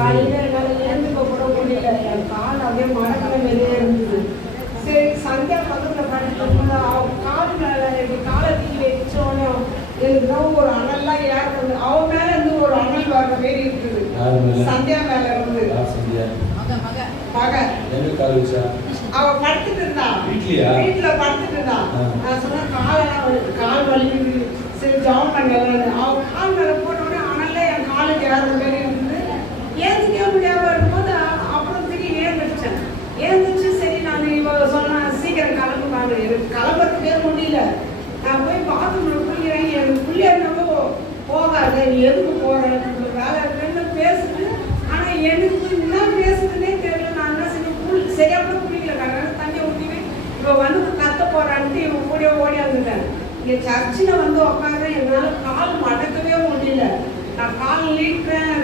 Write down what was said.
காலையில் என்னால் எழுந்துக்க கூட முடியல. என் கால் அப்படியே மடக்கிற வெளியே இருந்தது. சரி, சந்தியா பக்கத்தில் படிக்கும்போது கால் மேலே எனக்கு காலை தீ வச்சோன்னே எனக்கு தான் ஒரு அனல்லாம் ஏற்படுது. அவன் மேலே இருந்து ஒரு அனல் வர்ற மாரி இருக்குது. சந்தியா மேலே இருந்து அவ படுத்துட்டு இருந்தான். வீட்டுல படுத்துட்டு இருந்தான். நான் சொன்னேன் கால் வலிக்குது, சரி ஜாம் பண்ணலாம். அவன் கால் மேல போட்டோடனே அனல்ல என் காலுக்கு ஏற மாரி இருந்தது. ஏந்துக்கவே முடியாம இருக்கும்போது அப்புறம் திரும்பி ஏந்துச்சு. சரி, நான் இவ சொன்னேன் சீக்கிரம் கிளம்புவாங்க. எனக்கு கிளம்புறதுக்கே முடியல. நான் போய் பாத்ரூம்ல குளிக்கிறேன். எனக்கு குளியறனப்போ போகாத, நீ எதுக்கு போற, வேலை இருக்குன்னு பேசுது. ஆனா எனக்கு என்ன பேசுதுன்னே தெரியல. நான் என்ன செய்ய சரியா கூட குளிக்கல. நான் தண்ணியை ஊற்றிவேன். இப்போ வந்து கத்த போறான்ட்டு இவன் கூட ஓடி வந்துட்டேன். இங்கே சர்ச்சில் வந்து உட்காந்து என்னால் கால் மடக்கவே முடியல. நான் கால் நீட்டுறேன்.